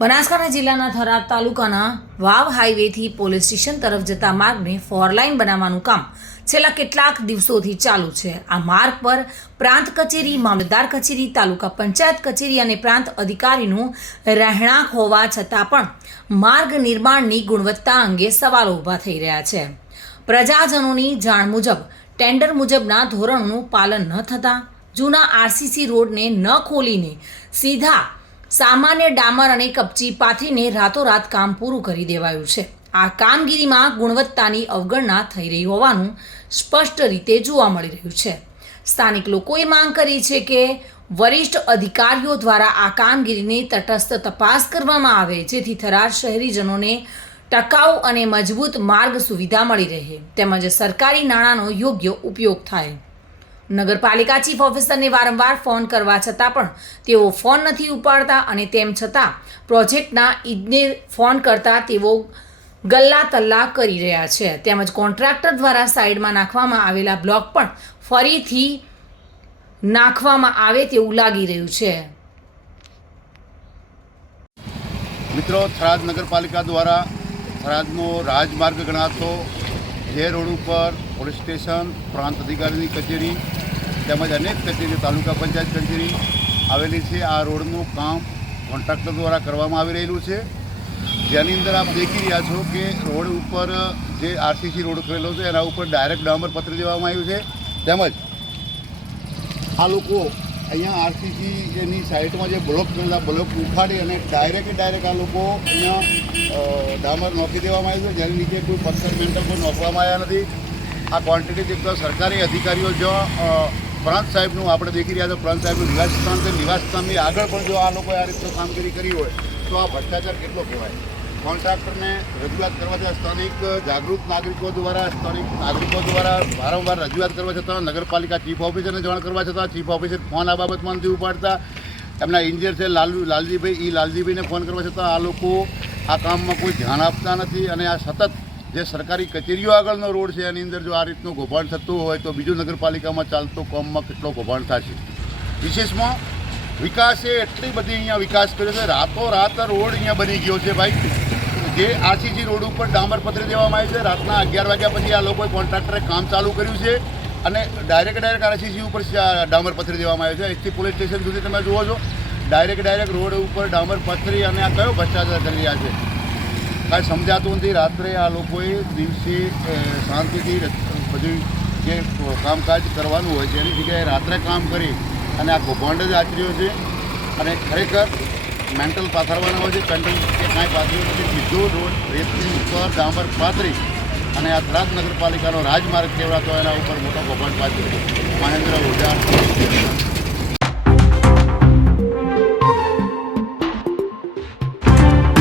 બનાસકાંઠા જિલ્લાના થરાદ તાલુકાના વાવ હાઈવેથી police station તરફ જતા માર્ગને ફોરલાઇન બનાવવાનું કામ છેલ્લા કેટલાક દિવસોથી ચાલુ છે. આ માર્ગ પર પ્રાંત કચેરી, મામલતદાર કચેરી, તાલુકા પંચાયત કચેરી અને પ્રાંત અધિકારીનું રહેણાંક હોવા છતાં પણ માર્ગ નિર્માણની ગુણવત્તા અંગે સવાલો ઊભા થઈ રહ્યા છે. પ્રજાજનોની જાણ મુજબ, ટેન્ડર મુજબના ધોરણનું પાલન ન થતાં જૂના આરસીસી રોડને ન ખોલીને સીધા સામાન્ય ડામર અને કપચી પાથરીને રાતોરાત કામ પૂરું કરી દેવાયું છે. આ કામગીરીમાં ગુણવત્તાની અવગણના થઈ રહી હોવાનું સ્પષ્ટ રીતે જોવા મળી રહ્યું છે. સ્થાનિક લોકોએ માંગ કરી છે કે વરિષ્ઠ અધિકારીઓ દ્વારા આ કામગીરીની તટસ્થ તપાસ કરવામાં આવે, જેથી થરાદ શહેરીજનોને ટકાઉ અને મજબૂત માર્ગ સુવિધા મળી રહે. તેમજ સરકારી નાણાંનો યોગ્ય ઉપયોગ થાય. નગરપાલિકા ચીફ ઓફિસરને વારંવાર ફોન કરવા છતાં પણ તેઓ ફોન નથી ઉપાડતા અને તેમ છતાં પ્રોજેક્ટના ઈજને ફોન કરતા તેઓ ગલ્લા તલ્લા કરી રહ્યા છે. તેમજ કોન્ટ્રાક્ટર દ્વારા સાઈડમાં નાખવામાં આવેલા બ્લોક પણ ફરીથી નાખવામાં આવે તેવું લાગી રહ્યું છે. મિત્રો, થરાદ નગરપાલિકા દ્વારા થરાદનો રાજમાર્ગ ગણાતો જે રોડ ઉપર પોલીસ સ્ટેશન, પ્રાંત અધિકારીની કચેરી તેમજ અનેક કચેરી તાલુકા પંચાયત કચેરી આવેલી છે. આ રોડનું કામ કોન્ટ્રાક્ટર દ્વારા કરવામાં આવી રહેલું છે. જેની અંદર આપ દેખી રહ્યા છો કે રોડ ઉપર જે આરસીસી રોડ કરેલો છે, એના ઉપર ડાયરેક્ટ ડામર પત્ર દેવામાં આવ્યું છે. તેમજ આ લોકો અહીંયા આરસીસી એની સાઇટમાં જે બ્લોક કરેલા બ્લોક ઉખાડી અને ડાયરેક્ટ ડાયરેક્ટ આ લોકો અહીંયા ડામર નોખી દેવામાં આવ્યું છે. જેની નીચે કોઈ પથ્થર, મેન્ટલ કોઈ નોખવામાં આવ્યા નથી. આ ક્વોન્ટિટી દેખતા સરકારી અધિકારીઓ જો પ્રાંત સાહેબનું આપણે દેખી રહ્યા છો પ્રાંત સાહેબનું નિવાસસ્થાન છે. નિવાસસ્થાનની આગળ પણ જો આ લોકોએ આ રીતનું કામગીરી કરી હોય, તો આ ભ્રષ્ટાચાર કેટલો કહેવાય? કોન્ટ્રાક્ટરને રજૂઆત કરવા છતાં સ્થાનિક જાગૃત નાગરિકો દ્વારા, સ્થાનિક નાગરિકો દ્વારા વારંવાર રજૂઆત કરવા છતાં, નગરપાલિકા ચીફ ઓફિસરને જાણ કરવા છતાં, ચીફ ઓફિસર ફોન આ બાબતમાં નથી ઉપાડતા. એમના ઇન્જિનિયર છે લાલ, લાલજીભાઈ એ લાલજીભાઈને ફોન કરવા છતાં આ લોકો આ કામમાં કોઈ ધ્યાન આપતા નથી અને આ સતત જે સરકારી કચેરીઓ આગળનો રોડ છે, એની અંદર જો આ રીતનું કૌભાંડ થતું હોય તો બીજું નગરપાલિકામાં ચાલતો કોમમાં કેટલો કૌભાંડ થશે? વિશેષમાં વિકાસે એટલી બધી અહીંયા વિકાસ કર્યો છે રાતો રાત રોડ અહીંયા બની ગયો છે ભાઈ. જે આરસીસી રોડ ઉપર ડામર પથરી દેવામાં આવી છે, રાતના અગિયાર વાગ્યા પછી આ લોકોએ કોન્ટ્રાક્ટરે કામ ચાલુ કર્યું છે અને ડાયરેક્ટ ડાયરેક્ટ આરસીસી ઉપર ડામર પથરી દેવામાં આવ્યું છે. અહીંથી પોલીસ સ્ટેશન સુધી તમે જુઓ છો, ડાયરેક્ટ ડાયરેક્ટ રોડ ઉપર ડામર પથરી અને આ કયો ભ્રષ્ટાચાર કરી રહ્યા છે? કાંઈ સમજાતું નથી. રાત્રે આ લોકોએ દિવસે શાંતિથી બધું જે કામકાજ કરવાનું હોય છે, એની જગ્યાએ રાત્રે કામ કરી અને આ કૌભાંડ જ આચર્યો છે. અને ખરેખર મેન્ટલ પાથરવાના હોય છે, પેન્ટલ કે કાંઈ પાથર્યું નથી. સીધો રોડ રેતની ઉપર ડામર પાથરી અને આ થરાદ નગરપાલિકાનો રાજમાર્ગ કહેવાતો એના ઉપર મોટો કૌભાંડ પાથર્યો મહેન્દ્ર ઓઝા